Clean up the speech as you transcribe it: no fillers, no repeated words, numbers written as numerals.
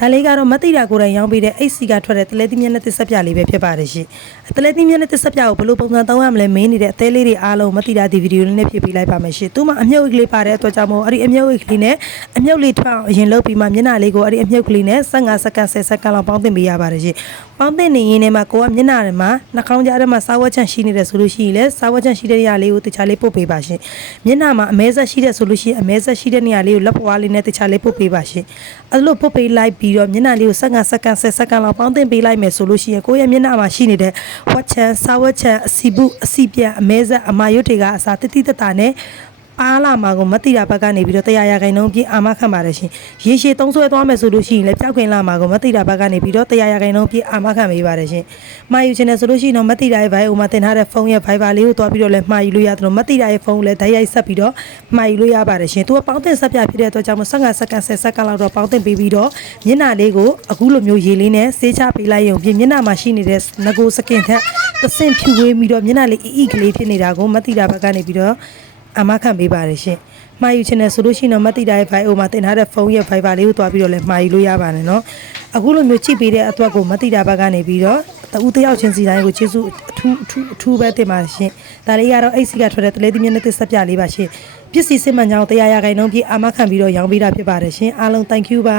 ဒါလေးကတော့မတိတာကိုယ်တိုင်ရောင်းပေးတဲ့အိတ်စီကထွက်တဲ့တလဲသီးမျက်နှာသစ်ဆက်ပြလေးပဲဖြစ်ပါတယ်ရှင်တလဲသီးမျက်နှာသစ်ဆက်ပြကိုဘလို့ပုံစံသုံးရမလဲမင်းနေတဲ့အသေးလေးတွေအားလုံးမတိတာဒီဗီဒီယိုလေးနဲ့ဖြည့်ပေးလိုက်ပါမယ်ရှင်သူမှအမြုပ်အိတ်ကလေးပါတဲ့အတွက်ကြောင့်မို့အဲ့ဒီအမြုပ်အိတ်ကလေးနဲ့အမြုပ်လေးထောင်အရင်လုပ်ပြီးမှမျက်နှာလေးကိုအဲ့ဒီအမြုပ်ကလေးနဲ့15စက္ကန့်10စက္ကန့်လောက်ပေါင်းသင်ပေးရပါတယ်ရှင်ပေါင်းသင်နေရင်းနဲ့မှကိုကမျက်နှာထဲမှာနှာခေါင်းကြားထဲမှာစားဝတ်ချန့်ရှိနေတယ်ဆိုလို့ရှိရင်လည်းစားဝတ်ချန့်ရှိတဲ့နေရာလေးကိုတခြားလေးပုတ်ပေးပါရှင်မျက်နှာမှာအမဲဆက်ရှိတဲ့ဆိုလို့ရှိရင်အမဲဆက်ရှိတဲ့နေရာလေးကိုလက်ပွားလေးနဲ့တခြားလေးပုတ်ပေးပါရှင်အဲ့လိုပုတ်ပေးလိုက်ပြီးတော့မျက်နှာလေးကို15စက္ကန့်10စက္ကန့်လောက်ပေါင်းသင်ပေးလိုက်မယ်ဆိုလို့ရှိရင်ကိုယ့်ရဲ့မျက်နှာမှာရှိနေတဲ့ဝတ်ချန့်စားဝတ်ချန့်အစီဘူးအစီပြတ်အမဲဆက်အမာရွတ်တွေကအစာတိတိတတ်တာနဲ့အားလာမှာကိုမတိတာဘက်ကနေပြီးတော့100ရာခိုင်နှုန်းပြည့်အာမခံပါတယ်ရှင်ရေရှည်သုံးဆွဲသွားမယ်ဆိုလို့ရှိရင်လည်းပျောက်ခွင်လာမှာကိုမတိတာဘက်ကနေပြီးတော့100ရာခိုင်နှုန်းပြည့်အာမခံပေးပါတယ်ရှင်မှာယူချင်တယ်ဆိုလို့ရှိရင်တော့မတိတာရဲ့ Viber မှာတင်ထားတဲ့ဖုန်းရဲ့ Viber လေးကိုတွားပြီးတော့လည်းမှာယူလို့ရတယ်လို့မတိတာရဲ့ဖုန်းကိုလည်းဓာတ်ရိုက်ဆက်ပြီးတော့မှာယူလို့ရပါတယ်ရှင်သူကပေါင်းတင်ဆက်ပြဖြစ်တဲ့အတွက်ကြောင့်15စက္ကန့်10စက္ကန့်လောက်တော့ပေါင်းတင်ပေးပြီးတော့မျက်နှာလေးကိုအခုလိုမျိုးရေလေးနဲ့ဆေးချပေးလိုက်ရုံပြင်မျက်နှာမှာရှိနေတဲ့ငကိုစကင်ထက်တဆင့်ဖြူဝေးပြီးတော့မျက်နှာလေးအီကလေးဖြစ်နေတာကိုမတိတာဘက်ကနေပြီးတော့အာမခံပေးပါတယ်ရှင်မှာယူချင်တယ်ဆိုလို့ရှိရင်တော့မတိတာရဲ့ Viber မှာတင်ထားတဲ့ဖုန်းရဲ့ Viber လေးကိုတွားပြီးတော့လည်းမှာယူလို့ရပါတယ်နော်အခုလိုမျိုးကြည့်ပေးတဲ့အတွက်ကိုမတိတာဘက်ကနေပြီးတော့တူတယောက်ချင်းစီတိုင်းကိုကျေးဇူးအထူးပဲတင်ပါရှင်ဒါလေးကတော့အိတ်စီကထွက်တဲ့တလဲသီးမျက်နှာသစ်ဆက်ပြလေးပါရှင်ပစ္စည်းစစ်မှန်ကြောင်း100ရာခိုင်နှုန်းပြည့်အာမခံပြီးတော့ရောင်းပေးတာဖြစ်ပါတယ်ရှင်အားလုံး thank you ပါ